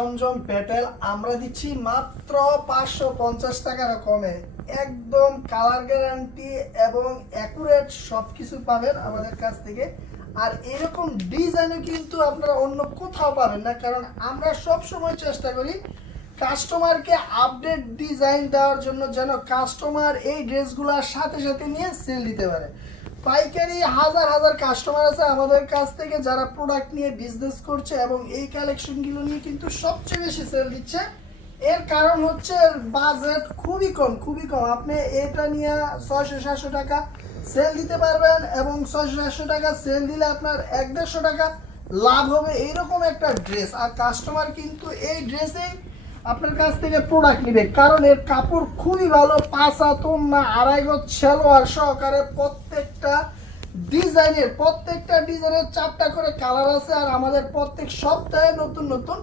জমজম প্যাটেল আমরা দিচ্ছি মাত্র 550 টাকার কমে। একদম কালার গ্যারান্টি এবং অ্যাকুরেট সবকিছু পাবেন আমাদের কাছ থেকে। আর এরকম ডিজাইনও কিন্তু আপনারা অন্য কোথাও পাবেন না, কারণ আমরা সব সময় চেষ্টা করি কাস্টমারকে আপডেট ডিজাইন দেওয়ার জন্য, যেন কাস্টমার এই ড্রেসগুলোর সাথে সাথে নিয়ে সেল দিতে পারে। পাইকারি হাজার হাজার কাস্টমার আছে আমাদের কাছ থেকে যারা প্রোডাক্ট নিয়ে বিজনেস করছে এবং এই কালেকশনগুলো নিয়ে কিন্তু সবচেয়ে বেশি সেল দিচ্ছে। এর কারণ হচ্ছে বাজেট খুবই কম। আপনি এটা নিয়ে 600-700 টাকা সেল দিতে পারবেন এবং 600-700 টাকা সেল দিলে আপনার 100-150 টাকা লাভ হবে, এইরকম একটা ড্রেস। আর কাস্টমার কিন্তু এই ড্রেসেই আপনার কাছ থেকে প্রোডাক্ট নিবে, কারণ এর কাপড় খুবই ভালো। 5 হাত না 2.5 গজ সালোয়ার সহকারে প্রত্যেকটা ডিজাইনের 4টা করে কালার আছে। আর আমাদের প্রত্যেক সপ্তাহে নতুন নতুন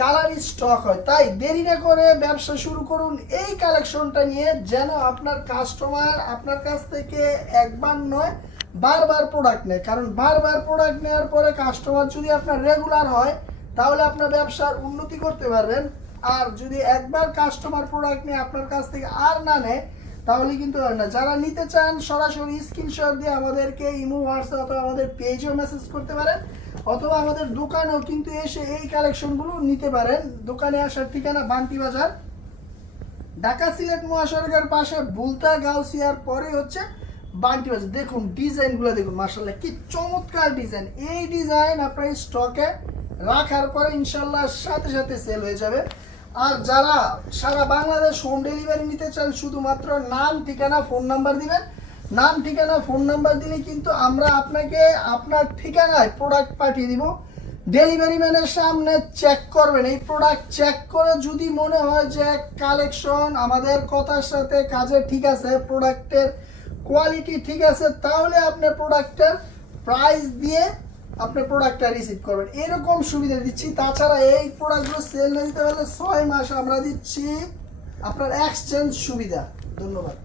কালার স্টক হয়। তাই দেরি না করে ব্যবসা শুরু করুন এই কালেকশনটা নিয়ে, যেন আপনার কাস্টমার আপনার কাছ থেকে একবার নয় বারবার প্রোডাক্ট নেয়। কারণ বারবার প্রোডাক্ট নেওয়ার পরে কাস্টমার যদি আপনার রেগুলার হয় তাহলে আপনার ব্যবসার উন্নতি করতে পারবেন। আর যদি একবার কাস্টমার প্রোডাক্ট নিয়ে আপনার কাছ থেকে আর না নেয় তাহলে কিন্তু হয় না। যারা নিতে চান সরাসরি স্ক্রিনশট দিয়ে আমাদেরকে ইমো, হোয়াটসঅ্যাপ অথবা আমাদের পেজেও মেসেজ করতে পারেন, অথবা আমাদের দোকানেও কিন্তু এসে এই কালেকশনগুলো নিতে পারেন। দোকানে আসার ঠিকানা বান্টি বাজার, ঢাকা সিলেট মহাসড়কের পাশে বুলতা গাউসিয়ার পরে হচ্ছে বান্টি বাজার। দেখুন ডিজাইনগুলো দেখুন, মাশাআল্লাহ কি চমৎকার ডিজাইন। এই ডিজাইন আপনার স্টকে রাখার পরে ইনশাল্লাহ সাথে সাথে সেল হয়ে যাবে। আর যারা সারা বাংলাদেশ হোম ডেলিভারি নিতে চান, শুধুমাত্র নাম, ঠিকানা, ফোন নাম্বার দিবেন। নাম, ঠিকানা, ফোন নাম্বার দিলে কিন্তু আমরা আপনাকে আপনার ঠিকানায় প্রোডাক্ট পাঠিয়ে দিব। ডেলিভারি ম্যানের সামনে চেক করবেন, এই প্রোডাক্ট চেক করে যদি মনে হয় যে কালেকশন আমাদের কথার সাথে কাজে ঠিক আছে, প্রোডাক্টের কোয়ালিটি ঠিক আছে, তাহলে আপনার প্রোডাক্টের প্রাইস দিয়ে আপনি প্রোডাক্টটা রিসিভ করবেন। এরকম সুবিধা দিচ্ছি। তাছাড়া এই প্রোডাক্টগুলো সেল না দিতে হলে 6 মাস আমরা দিচ্ছি আপনার এক্সচেঞ্জ সুবিধা। ধন্যবাদ।